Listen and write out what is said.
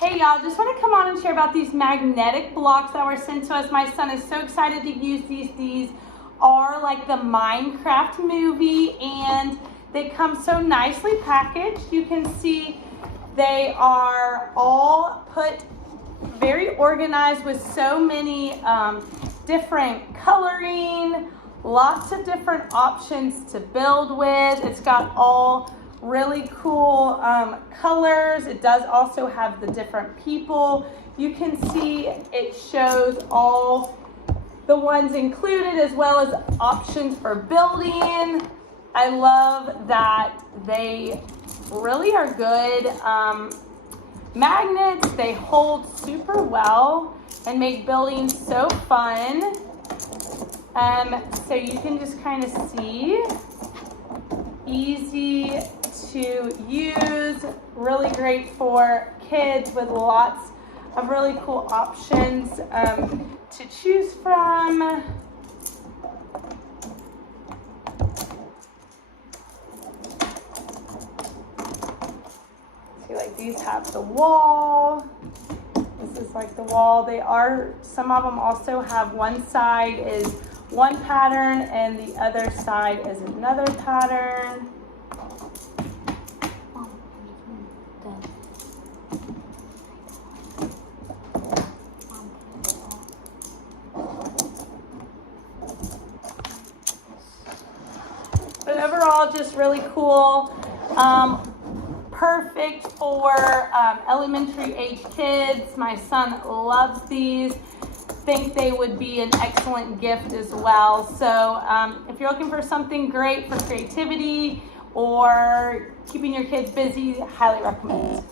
Hey y'all, just want to come on and share about these magnetic blocks that were sent to us. My son is so excited to use these. These are like the Minecraft movie and they come so nicely packaged. You can see they are all put very organized with so many different coloring, lots of different options to build with. It's got all really cool colors. It does also have the different people. You can see it shows all the ones included as well as options for building. I love that they really are good magnets. They hold super well and make building so fun. So you can just kind of see, easy to use, really great for kids with lots of really cool options to choose from. See, like these have the wall. This is like the wall. Some of them also have one side is one pattern and the other side is another pattern. But overall, just really cool. Perfect for elementary age kids. My son loves these. Think they would be an excellent gift as well. So if you're looking for something great for creativity or keeping your kids busy, highly recommend.